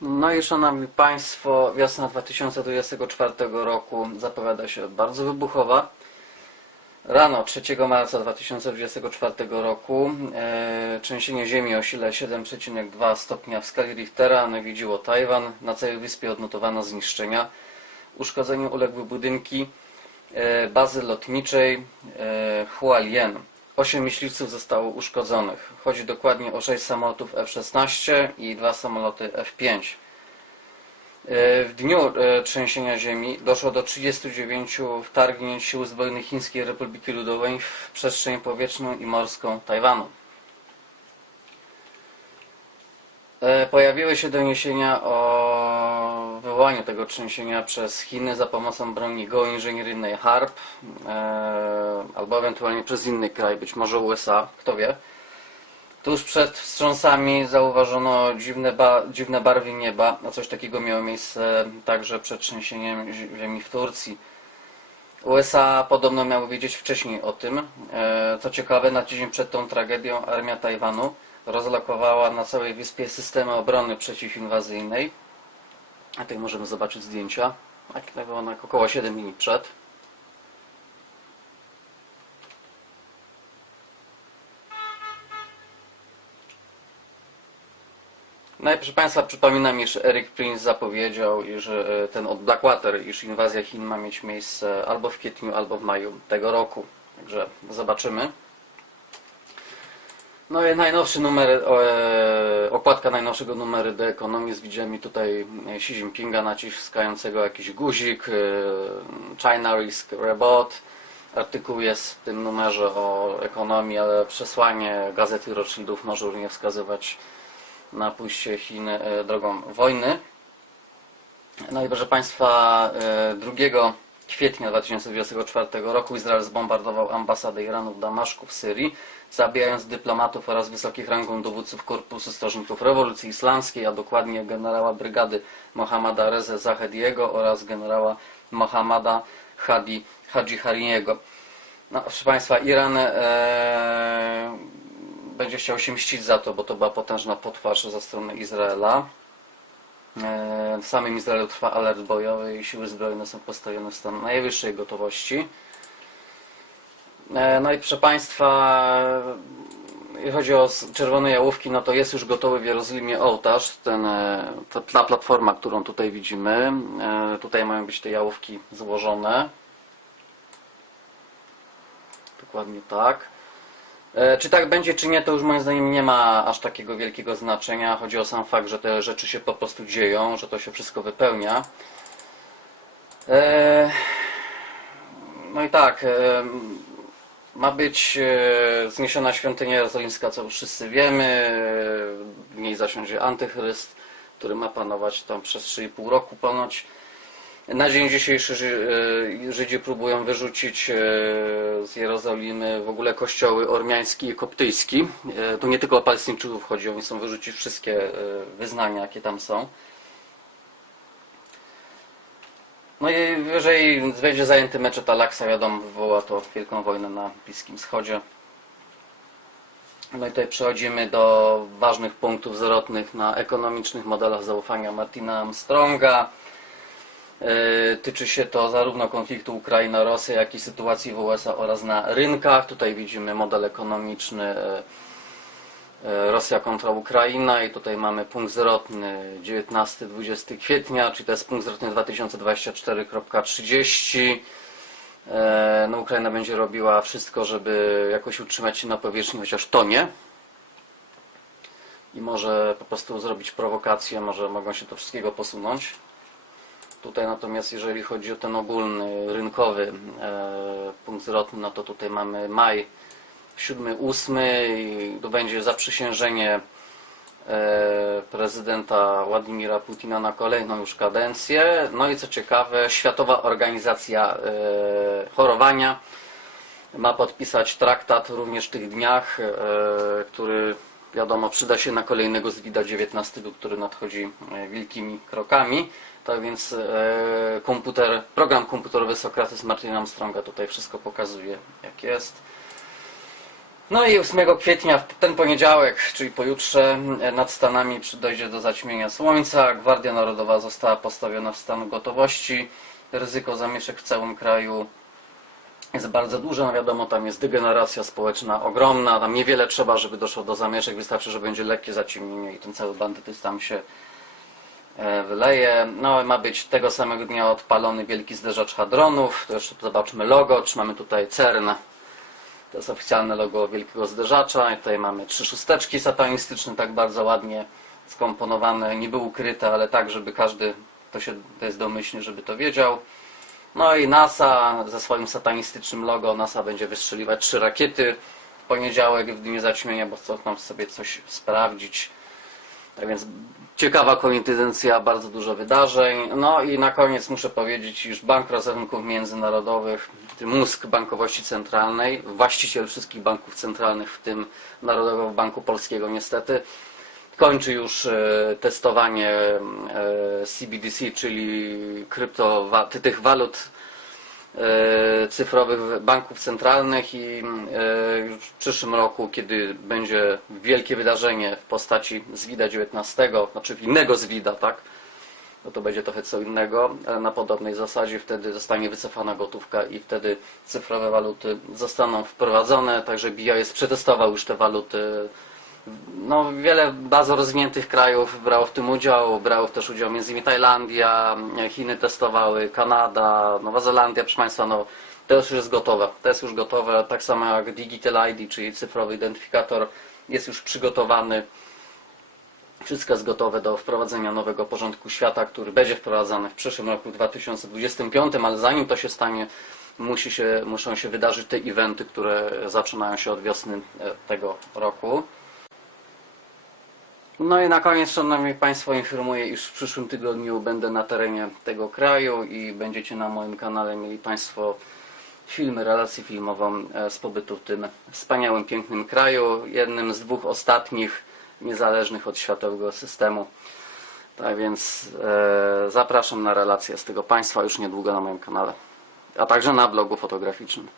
No i szanowni Państwo, wiosna 2024 roku zapowiada się bardzo wybuchowa. Rano 3 marca 2024 roku e, trzęsienie ziemi o sile 7,2 stopnia w skali Richtera nawiedziło Tajwan. Na całej wyspie odnotowano zniszczenia. Uszkodzeniu uległy budynki e, bazy lotniczej e, Hualien. Osiem myśliwców zostało uszkodzonych. Chodzi dokładnie o 6 samolotów F-16 i dwa samoloty F-5. E, W dniu e, trzęsienia ziemi doszło do 39 wtargnięć sił zbrojnych Chińskiej Republiki Ludowej w przestrzeń powietrzną i morską Tajwanu. E, Pojawiły się doniesienia o wywołaniu tego trzęsienia przez Chiny za pomocą broni geoinżynieryjnej HARP e, albo ewentualnie przez inny kraj, być może USA, kto wie. Tuż przed wstrząsami zauważono dziwne, ba dziwne barwy nieba, a coś takiego miało miejsce także przed trzęsieniem zi- ziemi w Turcji. USA podobno miały wiedzieć wcześniej o tym. E, Co ciekawe, na tydzień przed tą tragedią armia Tajwanu rozlokowała na całej wyspie systemy obrony przeciwinwazyjnej. A tutaj możemy zobaczyć zdjęcia. Tak, na około 7 minut przed. No i proszę Państwa, przypominam, iż Eric Prince zapowiedział, iż e, ten od Blackwater, iż inwazja Chin ma mieć miejsce albo w kwietniu, albo w maju tego roku. Także zobaczymy. No i najnowszy numer, e, okładka najnowszego numeru The Economist. Widzimy tutaj e, Xi Jinpinga naciskającego jakiś guzik, e, China Risk Robot. Artykuł jest w tym numerze o ekonomii, ale przesłanie gazety Rothschildów może również wskazywać na pójście Chin drogą wojny. No i proszę Państwa, 2 kwietnia 2024 roku Izrael zbombardował ambasadę Iranu w Damaszku w Syrii, zabijając dyplomatów oraz wysokich rangą dowódców Korpusu Strażników Rewolucji Islamskiej, a dokładnie generała brygady Mohammada Reze Zahediego oraz generała Mohammada Hadi Hadzi Hariego. No, proszę Państwa, Iran e, będzie chciał się mścić za to, bo to była potężna potwarz ze strony Izraela. E, W samym Izraelu trwa alert bojowy i siły zbrojne są postawione w stan najwyższej gotowości. E, No i proszę Państwa, jeżeli chodzi o czerwone jałówki, no to jest już gotowy w Jerozolimie ołtarz, ten, e, ta, ta platforma, którą tutaj widzimy. Tutaj mają być te jałówki złożone. Dokładnie tak. E, Czy tak będzie, czy nie, to już moim zdaniem nie ma aż takiego wielkiego znaczenia. Chodzi o sam fakt, że te rzeczy się po prostu dzieją, że to się wszystko wypełnia. E, No i tak, e, ma być zniesiona świątynia jerozolimska, co wszyscy wiemy. W niej zasiądzie antychryst, który ma panować tam przez 3,5 roku ponoć. Na dzień dzisiejszy e, Żydzi próbują wyrzucić e, z Jerozolimy w ogóle kościoły ormiański i koptyjski. E, Tu nie tylko o Palestyńczyków chodzi, oni chcą wyrzucić wszystkie wyznania, jakie tam są. No i jeżeli będzie zajęty meczet Al-Aqsa, wiadomo, wywoła to wielką wojnę na Bliskim Wschodzie. No i tutaj przechodzimy do ważnych punktów zwrotnych na ekonomicznych modelach zaufania Martina Armstronga. E, Tyczy się to zarówno konfliktu Ukraina-Rosja, jak i sytuacji w USA oraz na rynkach. Tutaj widzimy model ekonomiczny e, e, Rosja kontra Ukraina i tutaj mamy punkt zwrotny 19-20 kwietnia, czyli to jest punkt zwrotny 2024.30. E, No, Ukraina będzie robiła wszystko, żeby jakoś utrzymać się na powierzchni, chociaż to nie. I może po prostu zrobić prowokację, może mogą się to wszystkiego posunąć. Tutaj natomiast jeżeli chodzi o ten ogólny, rynkowy e, punkt zwrotny, no to tutaj mamy maj 7-8 i to będzie zaprzysiężenie e, prezydenta Władimira Putina na kolejną już kadencję. No i co ciekawe, Światowa Organizacja e, Chorowania ma podpisać traktat również w tych dniach, który wiadomo przyda się na kolejnego Zwida 19, który nadchodzi e, wielkimi krokami. Tak więc e, komputer, program komputerowy Sokrates Martina Armstronga tutaj wszystko pokazuje jak jest. No i 8 kwietnia, w ten poniedziałek, czyli pojutrze, e, nad Stanami dojdzie do zaćmienia słońca. Gwardia Narodowa została postawiona w stan gotowości. Ryzyko zamieszek w całym kraju jest bardzo duże. No wiadomo, tam jest degeneracja społeczna ogromna. Tam niewiele trzeba, żeby doszło do zamieszek. Wystarczy, że będzie lekkie zaciemnienie i ten cały bandytyzm tam się e, wyleje. No ma być tego samego dnia odpalony wielki zderzacz hadronów. To jeszcze zobaczmy logo. Trzymamy tutaj CERN. To jest oficjalne logo wielkiego zderzacza. I tutaj mamy trzy szósteczki satanistyczne, tak bardzo ładnie skomponowane, niby ukryte, ale tak, żeby każdy, to się to jest domyślnie, żeby to wiedział. No i NASA ze swoim satanistycznym logo, NASA będzie wystrzeliwać trzy rakiety w poniedziałek w dniu zaćmienia, bo chcą tam sobie coś sprawdzić. Tak więc ciekawa koincydencja, bardzo dużo wydarzeń. No i na koniec muszę powiedzieć, iż Bank Rozrachunków Międzynarodowych, mózg bankowości centralnej, właściciel wszystkich banków centralnych, w tym Narodowego Banku Polskiego niestety, kończy już e, testowanie e, CBDC, czyli kryptowa- ty- tych walut e, cyfrowych banków centralnych i e, już w przyszłym roku, kiedy będzie wielkie wydarzenie w postaci Zwida 19, znaczy innego Zwida, tak? No to będzie trochę co innego, ale na podobnej zasadzie wtedy zostanie wycofana gotówka i wtedy cyfrowe waluty zostaną wprowadzone, także BIS przetestował już te waluty no, wiele bardzo rozwiniętych krajów brało w tym udział. Brało też udział m.in. Tajlandia, Chiny testowały, Kanada, Nowa Zelandia, proszę Państwa, no, to już jest gotowe. To jest już gotowe, tak samo jak Digital ID, czyli cyfrowy identyfikator jest już przygotowany. Wszystko jest gotowe do wprowadzenia nowego porządku świata, który będzie wprowadzany w przyszłym roku 2025, ale zanim to się stanie, musi się, muszą się wydarzyć te eventy, które zaczynają się od wiosny e, tego roku. No i na koniec, Szanowni Państwo, informuję, iż w przyszłym tygodniu będę na terenie tego kraju i będziecie na moim kanale mieli Państwo filmy, relację filmową e, z pobytu w tym wspaniałym, pięknym kraju. Jednym z dwóch ostatnich niezależnych od światowego systemu. Tak więc e, zapraszam na relacje z tego państwa już niedługo na moim kanale, a także na blogu fotograficznym.